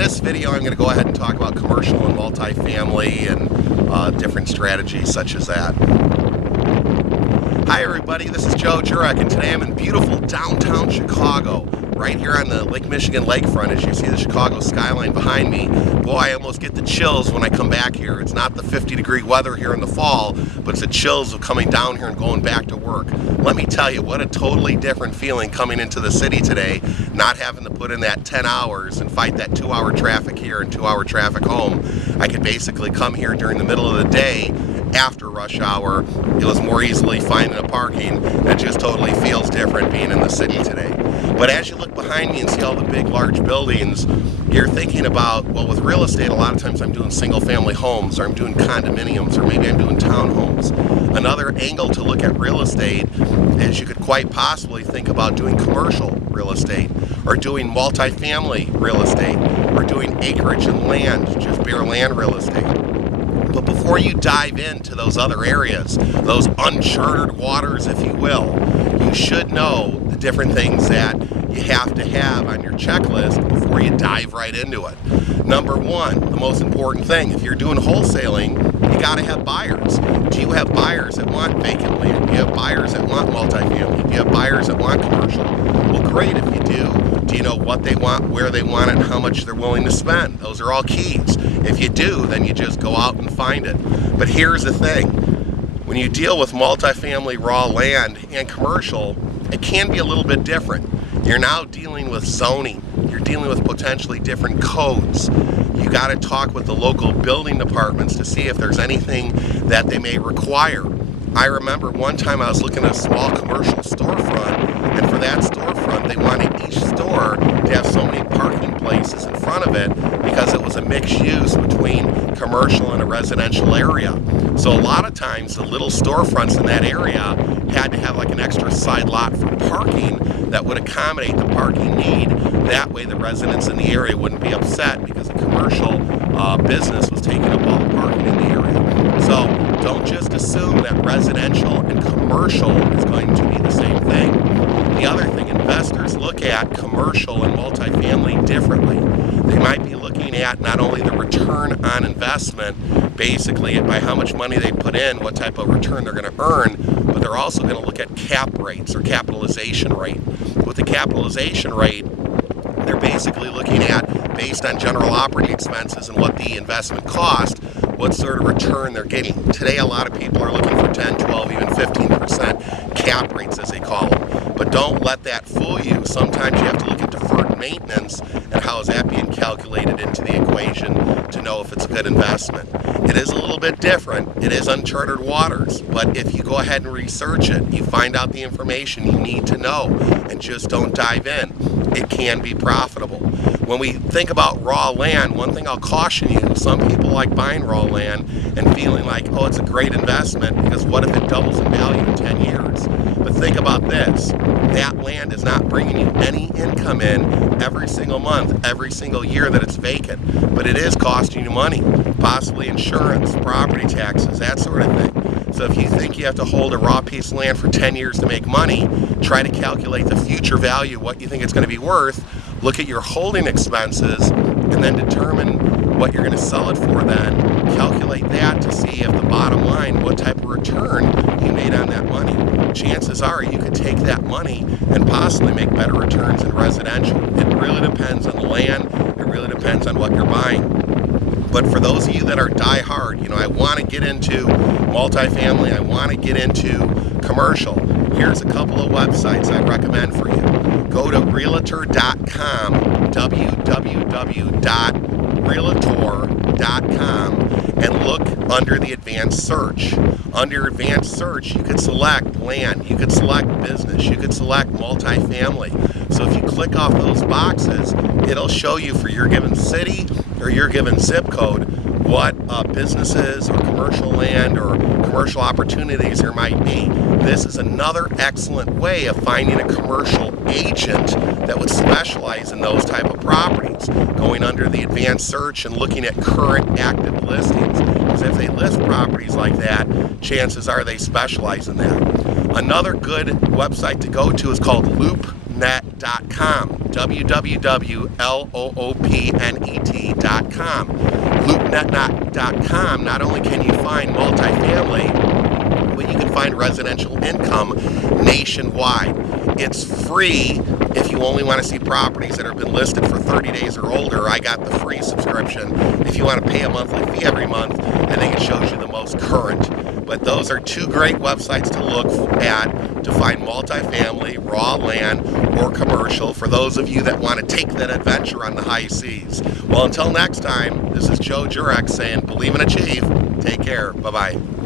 this video, I'm going to go ahead and talk about commercial and multifamily and different strategies such as that. Hi everybody, this is Jurek, and today I'm in beautiful downtown Chicago, right here on the Lake Michigan lakefront. As you see the Chicago skyline behind me, boy, I almost get the chills when I come back here. It's not the 50-degree weather here in the fall, but it's the chills of coming down here and going back to work. Let me tell you, what a totally different feeling coming into the city today, not having to put in that 10 hours and fight that 2-hour traffic here and 2-hour traffic home. I could basically come here during the middle of the day after rush hour. It was more easily finding a parking. It just totally feels different being in the city today. But as you look behind me and see all the big, large buildings, you're thinking about, well, with real estate, a lot of times I'm doing single-family homes, or I'm doing condominiums, or maybe I'm doing townhomes. Another angle to look at real estate is you could quite possibly think about doing commercial real estate, or doing multifamily real estate, or doing acreage and land, just bare land real estate. But before you dive into those other areas, those uncharted waters, if you will, you should know the different things that you have to have on your checklist before you dive right into it. Number one, the most important thing, if you're doing wholesaling, you got to have buyers. Do you have buyers that want vacant land? Do you have buyers that want multifamily? Do you have buyers that want commercial? Well, great if you do. Do you know what they want, where they want it, and how much they're willing to spend? Those are all keys. If you do, then you just go out and find it. But here's the thing. When you deal with multifamily raw land and commercial, it can be a little bit different. You're now dealing with zoning. You're dealing with potentially different codes. You got to talk with the local building departments to see if there's anything that they may require. I remember one time I was looking at a small commercial storefront, and for that storefront they wanted each store to have so many parking places in front of it because it was a mixed use between commercial and a residential area. So a lot of times the little storefronts in that area had to have like an extra side lot for parking that would accommodate the parking need. That way the residents in the area wouldn't be upset because the commercial business was taking up all the parking in the area. So don't just assume that residential and commercial is going to be the same thing. The other thing, investors look at commercial and multifamily differently. They might be looking at not only the return on investment, basically by how much money they put in, what type of return they're going to earn, but they're also going to look at cap rates or capitalization rate. With the capitalization rate, they're basically looking at, based on general operating expenses and what the investment cost, what sort of return they're getting. Today, a lot of people are looking for 10, 12, even 15% cap rates, as they call them. But don't let that fool you. Sometimes you have to look at deferred maintenance and how is that being calculated into the equation to know if it's a good investment. It is a little bit different. It is uncharted waters. But if you go ahead and research it, you find out the information you need to know and just don't dive in, it can be profitable. When we think about raw land, one thing I'll caution you, some people like buying raw land and feeling like, oh, it's a great investment because what if it doubles in value in 10 years? But think about this. That land is not bringing you any income in every single month, every single year that it's vacant. But it is costing you money, possibly insurance, property taxes, that sort of thing. So if you think you have to hold a raw piece of land for 10 years to make money, try to calculate the future value, what you think it's going to be worth, look at your holding expenses, and then determine what you're going to sell it for then. Calculate that to see if the bottom line, what type of return you made on that money. Chances are you could take that money and possibly make better returns in residential. It really depends on the land. It really depends on what you're buying. But for those of you that are die-hard, I want to get into multifamily, I want to get into commercial, here's a couple of websites I recommend for you. Go to realtor.com, www.realtor.com, and look under the advanced search. Under advanced search, you could select land, you could select business, you could select multifamily. So if you click off those boxes, it'll show you for your given city or your given zip code what businesses or commercial land or commercial opportunities there might be. This is another excellent way of finding a commercial agent that would specialize in those type of properties. Going under the advanced search and looking at current active listings. Because if they list properties like that, chances are they specialize in that. Another good website to go to is called Loop loopnet.com, www.loopnet.com. Loopnet.com, not only can you find multifamily, but you can find residential income nationwide. It's free if you only want to see properties that have been listed for 30 days or older. I got the free subscription. If you want to pay a monthly fee every month, I think it shows you the most current. But those are two great websites to look at to find multifamily, raw land, or commercial for those of you that want to take that adventure on the high seas. Well, until next time, this is Joe Jurek saying, believe and achieve. Take care. Bye-bye.